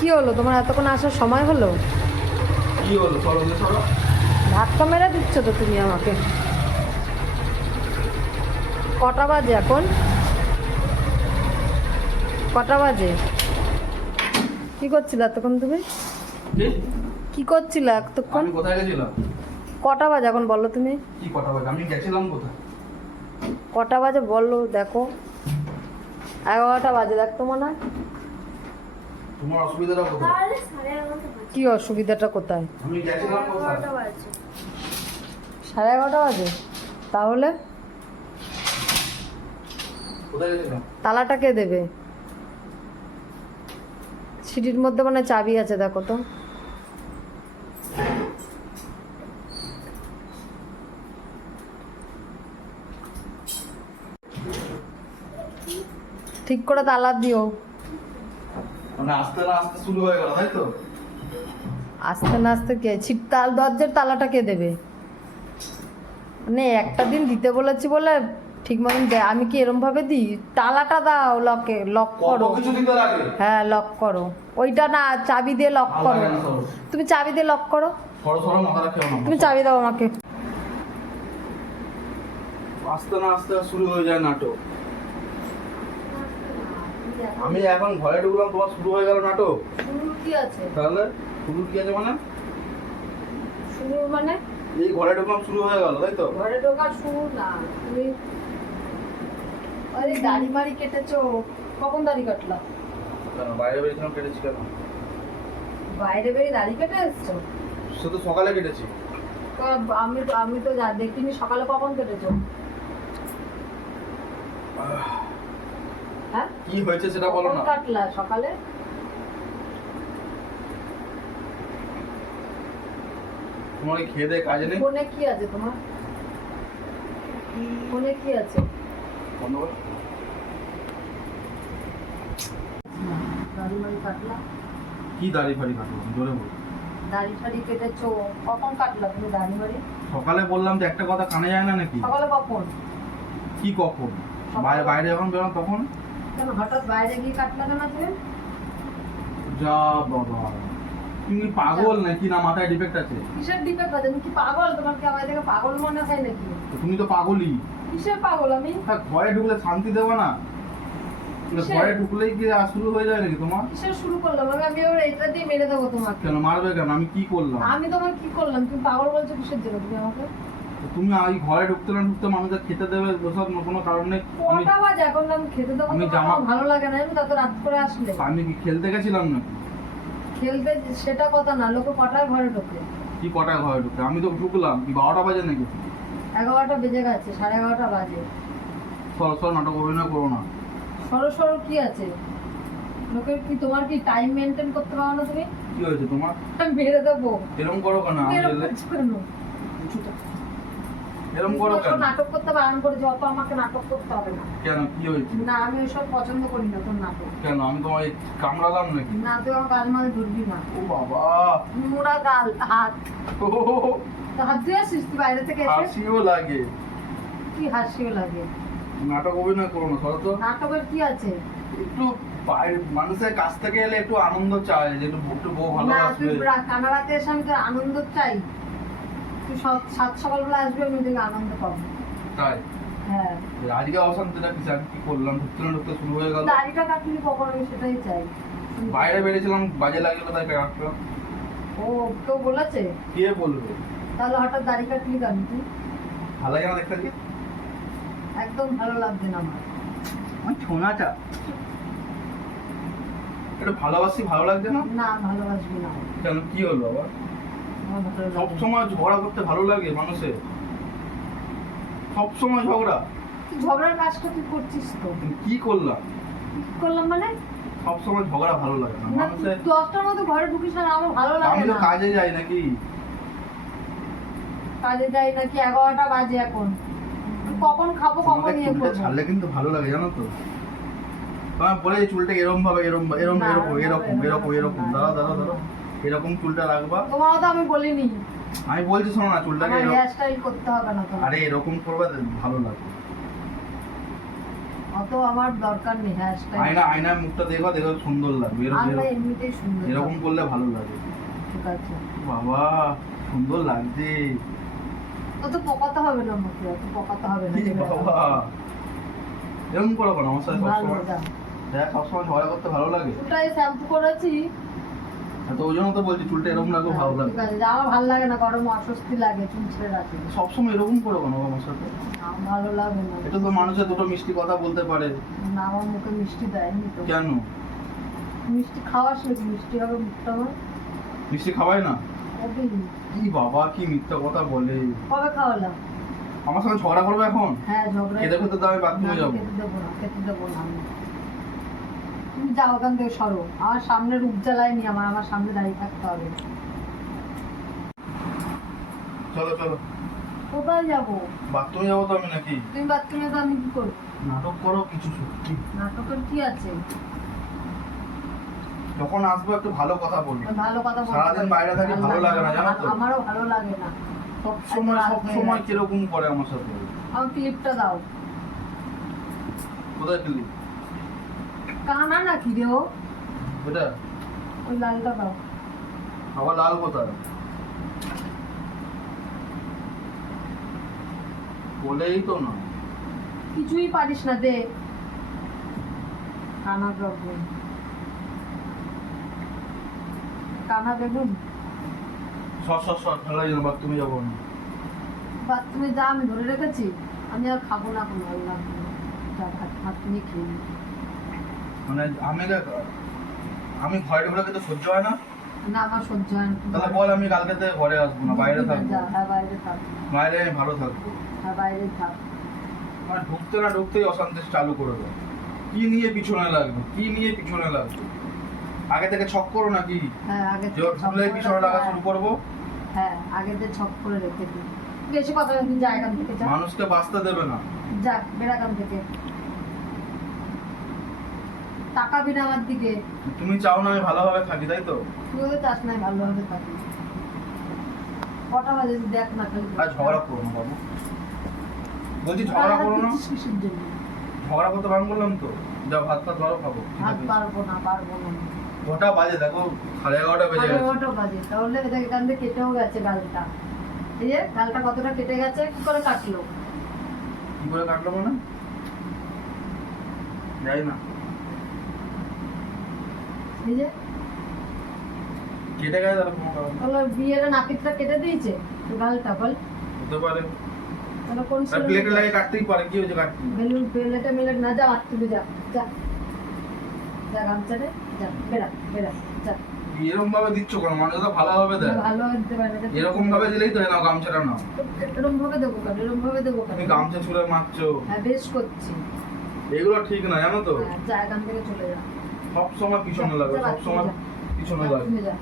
কি হলো তোমার এতক্ষণ আসার সময় হলো? কি হলো? সরো সরো। ধাক্কা মেরে দিচ্ছ তো তুমি আমাকে। কটা বাজে এখন? কটা বাজে? কি করছিলে এতক্ষণ তুমি? কি করছিলে এতক্ষণ? আমি কোথায় গেছিলাম? কটা বাজে এখন বলো তুমি? কি কটা বাজে? আমি গেছিলাম কোথায়? কটা বাজে বলো, দেখো। 11টা বাজে, দেখতো মনে হয়। তোমার অসুবিধাটা কোথায়? কি অসুবিধাটা কোথায়? আমি গেছিলাম কোথায়? 11:30 বাজে? তাহলে কোথায় গেছিলাম? তালাটা কে দেবে? সিটির মধ্যে মানে চাবি আছে, দেখো তো। ঠিক করে তালা দিও। মানে আস্তে না আস্তে শুরু হয়ে গেল, তাই তো? আস্তে না আস্তে কে দরজার তালাটা কে দেবে? মানে একটা দিন দিতে বলেছি বলে ঠিক মতন দেয়। আমি কি এরম ভাবে দিই? তালাটা দাও, লক কত করো। কিছু দিতে লাগে। হ্যাঁ, লক করো। ওইটা না, চাবি দিয়ে লক ভালো করো। লাগে না, সরো। তুমি চাবি দিয়ে লক করো। সরো সরো, মাথাটা খেও না। তুমি চাবি দাও আমাকে। আস্তে না আস্তে শুরু হয়ে যায় নাটক। আমি এখন ঘরে ঢুকলাম, তোমার শুরু হয়ে গেল নাটক। শুরু কি আছে? তাহলে শুরু কি আছে মানে? শুরু মানে এই ঘরে ঢুকলাম শুরু হয়ে গেল, তাই তো? ঘরে ঢোকার শুরু না। তুমি আরে দাড়ি মাড়ি কেটেছো? কখন দাড়ি কাটলা? কেন বাইরে বেরিয়েছিলাম, কেটেছি কেন? বাইরে বেরিয়ে দাড়ি কেটে এসছো? সে তো সকালে কেটেছি। আমি তো দেখিনি। সকালে কখন কেটেছো? হ্যাঁ, কি হয়েছে সেটা বলো কখন না। কাটলা সকালে? তোমার কি খেয়ে দেয়ে কাজে নেই? ফোনে কি আছে তোমার? ফোনে কি আছে? বন্ধ কর। দাড়ি মাড়ি কাটলা? কি দাড়ি ফাড়ি কাটলাম, জোরে বল। দাড়ি ফাড়ি কেটেছো? কখন কাটলা তুমি দাড়ি মাড়ি? সকালে বললাম যে একটা কথা কানে যায় না নাকি? সকালে কখন? কি কখন? সকালে। বাইরে যখন বেরোলাম তখন। কেন হঠাৎ বাইরে গিয়ে কাটলা কেন তুমি? যা বাবা, তুমি পাগল নাকি? না মাথায় ডিফেক্ট আছে? কিসের ডিপেন্ড আছে? তুমি কি পাগল? তোমার কি আমার দেখে পাগল মনে হয় নাকি? তো তুমি তো পাগলই। কিসের পাগল আমি? হ্যাঁ, ঘরে ঢুকলে শান্তি দেবো না? কিসের? ঘরে ঢুকলেই কি শুরু হয়ে যায় নাকি তোমার? কিসের শুরু করলাম আমি ওর এটা দিয়ে মেরে দেবো তোমাকে। কেন মারবে কেন? আমি কি করলাম? আমি তোমার কি করলাম? তুমি পাগল বলছো কিসের জন্য তুমি আমাকে? তুমি এই ঘরে ঢুকতে না ঢুকতে মানুষের খেতে দেবে ওসব কোনো কারণ নেই। আমি কটা বাজে এখন? আমি খেতে দেবো? আমি তোমার জামা- আমার ভালো লাগে না। আমি তত রাত করে আসলে আমি কি খেলতে গেছিলাম নাকি? খেলতে, সেটা কথা না। লোকে কটায় ঘরে ঢোকে? কি কটায় ঘরে ঢুকতে? আমি তো ঢুকলাম কি 12টা বাজে নাকি? 11টা বেজে গেছে, 11:30 বাজে। সর সর, নাটক অভিনয় করো না। সরো সরো কি আছে? লোকের কি, তোমার কি টাইম মেনটেন করতে পারো না তুমি? কি হয়েছে তোমার? আমি মেরে দেবো। এরকম করো কেন? তুমি আমি এরকম গেলে করছো কেন? এরকম করো তুমি কেন? নাটক করতে বারণ করেছি, অত আমাকে নাটক করতে হবে না। কেন কি হয়েছে? না, আমি ওইসব পছন্দ করি না তোর নাটক। কেন আমি তোমায় কামড়ালাম নাকি? না, তুই আমার গাল মাঝে ধরবি না। ও বাবা, মোড়া গাল, হাত। ও তো হাত দিয়ে আসিস তুই বাইরে থেকে এসে? হাসিও লাগে। কি হাসিও লাগে? নাটক অভিনয় করো না, সরো তো। নাটকের কি আছে? একটু বাইরে মানুষের কাছ থেকে এলে একটু আনন্দ চায়, যে একটু বউ না, ভালোবাসবে। তুই কানাডাতে এসে আমি তোর আনন্দ চাই? তুই সাত সকালবেলা আসবি, আমি তোকে আনন্দ পাবো। তাই হ্যাঁ। আজকে অশান্তিটা কি? আমি কি করলাম? ঢুকতে না ঢুকতে শুরু হয়ে গেল। দাড়িটা কাটলি কখন? আমি সেটাই চাই। বাইরে বেরিয়েছিলাম, বাজে লাগলো তাই কাটলাম। ও, কেউ বলেছে? কে বলবে? তাহলে হঠাৎ দাড়ি কাটলি কেন তুই? ভালো লাগে না দেখতে কি? একদম ভালো লাগছে না আমার। আমার ছোনাটা একটু ভালোবাসি, ভালো লাগছে না? না, ভালোবাসবি না। কেন কি হলো আবার? আমার ভালো সব লাগে না। সময় ঝগড়া করতে ভালো লাগে মানুষের? সব সময় ঝগড়া? তুই ঝগড়ার কাজটা তুই করছিস তো। কি করলাম? কি করলাম মানে? সব সময় ঝগড়া ভালো লাগে না না, তুই মানুষের। 10টার মধ্যে ঘরে ঢুকিস না, আমার ভালো আমি লাগে তো না। কাজে যাই নাকি? কাজে যাই নাকি? 11টা বাজে এখন। কখন খাবো, কখন তোমাকে ইয়ে চুলটা করবো? ছাড়লে কিন্তু ভালো লাগে, জানো তো? তোমার বলে যে চুলটা এরকম ভাবে, এরকম এরকম না, এরকম না, এরকম না, এরকম না, এরকম না, দাঁড়া না, দাঁড়া দাঁড়া, না। এরকম চুলটা রাখবা। তোমার তো আমি বলিনি। আমি বলছি শোনো না, চুলটাকে আমার হেয়ার স্টাইল করতে হবে না তোমার। আরে এরকম করবা, ভালো লাগবে। অত আমার দরকার নেই হেয়ার স্টাইল। আয়নায় মুখটা দেখো দেখো সুন্দর লাগবে, আমরা এমনিতেই সুন্দর। এরকম করলে ভালো লাগে। ঠিক আছে। বাবা সুন্দর লাগছে। অত পকাতে হবে না মুখে, অত পকাতে হবে না। কি বাবা এরকম করো কেন আমার সাথে ভালো সবসময়? যা। দেখ সবসময় ঝগড়া করতে ভালো লাগে, চুলটাই শ্যাম্পু করেছি। তো ওই জন্য তো বলছি চুলটা এরকম লাগবে ভালো লাগে। ঠিক আছে, আমার ভালো লাগে না, গরমে অস্বস্তি লাগে, চুল ছেড়ে রাখি। সবসময় এরকম করো কেন আমার সাথে? আমার ভালো লাগে না। এটা তো মানুষের দুটো মিষ্টি কথা বলতে পারে। না, আমার মুখে মিষ্টি দেয়নি তো। কেন মিষ্টি খাওয়াস নাকি? মিষ্টি হবে মুখটা আমার? মিষ্টি খাওয়াই না? কবে? কি বাবা কি মিথ্যা কথা বলে। কবে খাওয়ালাম? আমার সঙ্গে ঝগড়া করবে এখন? হ্যাঁ, ঝগড়া। খেতে খেতে তো আমি বাথরুমে না, যাবো। খেতে দেবো না, খেতে দেবো না আমি। তুমি যাও ওখান থেকে, সরো। আমার সামনে রূপ জ্বালায় নি, আমার সামনে দাঁড়িয়ে থাকতে হবে। চলো চলো কোথায় যাবো? বাথরুমে যাবো তো আমি নাকি? তুমি বাথরুমে তো আমি কি করবো? নাটক করো কিছু সত্যি। নাটকের কি আছে? যখন আসবো একটু ভালো কথা বলবো। ভালো কথা বলতে সারাদিন পারি। বাইরে থাকি, ভালো লাগে না, জানো তো? আমারও ভালো লাগে না। সব সময় কিরকম করে আমার সাথে। আমার ক্লিপটা দাও। কোথায় খেলি? কানা নাকি রে ও? এটা ওই লালটা দাও। আবার লাল কোথায়? বলেই তো না। কিছুই পারিস না, দে। কানা বেগুন। কানা বেগুন। সর ভালো লাগে না, বাথরুমে যাবো না। বাথরুমে যা, আমি ধরে রেখেছি। আমি আর খাবো না, কোনো ভালো লাগবে না। যা, ভাত নিয়ে খেয়ে নি। মানে আমি ঘরে ঢুকে খেতে সহ্য হয় না। না, আমার সহ্য হয় না। তাহলে বল আমি কালকে থেকে ঘরে আসবো না, বাইরে থাকবো। যা, হ্যাঁ বাইরে থাক। বাইরে আমি ভালো থাকবো। হ্যাঁ বাইরে থাক। মানে ঢুকতে না ঢুকতেই অশান্তি চালু করে দেয়। কি নিয়ে পিছনে লাগবে, কি নিয়ে পিছনে লাগবে? আগে থেকে ছক করো নাকি? হ্যাঁ, আগে যে ওর ঢুকলেই পিছনে লাগা শুরু করবো? হ্যাঁ, আগে যে ছক করে রেখে দিই। বেশি কথা বলবি, যা এখান থেকে, যা। মানুষকে বাঁচতে দেবে না। যা, বের এখান থেকে। তাকাবি না আমার দিকে। তুমি চাও না আমি ভালোভাবে থাকি, তাই তো? তুইও তো চাস নাই ভালোভাবে থাকি। কটা বাজে দেখ না খালি। আর ঝগড়া করো না বাবু, বলছি ঝগড়া করো না। কিসের জন্য? ঝগড়া করতে বারণ করলাম তো। যা ভাত ফাত ধরো খাবো। ভাত পারবো না। কটা বাজে দেখো? 11:30 বেজে গেছে। 11:30 বাজে, তাহলে দেখ এখান থেকে কেটেও গেছে গালটা। এই যে গালটা কতটা কেটে গেছে, কি করে কাটলো? কি করে কাটলো মানে? যাই না, এই যে কেটে গেছে তাহলে কোনো কারণ নেই। তাহলে বিয়ের নাপিতটা কেটে দিয়েছে গালটা, বল। হতে পারে। তাহলে কোন আর প্লেটে লাগে কাটতেই পারে, কি হয়েছে কাটতে? বেলুন প্লেটে মিলে না, যা মারতে যা, যা যা, গামছা রে, যা, বেরা যা। এরকম ভাবে দিচ্ছ কেন? মানুষ তো ভালোভাবে দেয়। ভালো দিতে পারে না। এরকম ভাবে দিলেই তো হয় না, গামছাটা নাও। এরকম ভাবে দেবো কেন? এরকম ভাবে দেবো কেন? তুমি গামছা ছুঁড়ে মারছো, হ্যাঁ, বেশ করছি। এগুলো ঠিক না, জানো তো? হ্যাঁ, যা এখান থেকে চলে যা। সব সময় পিছনে লাগে, সব সময় পিছনে লাগে। বাথরুমে যা।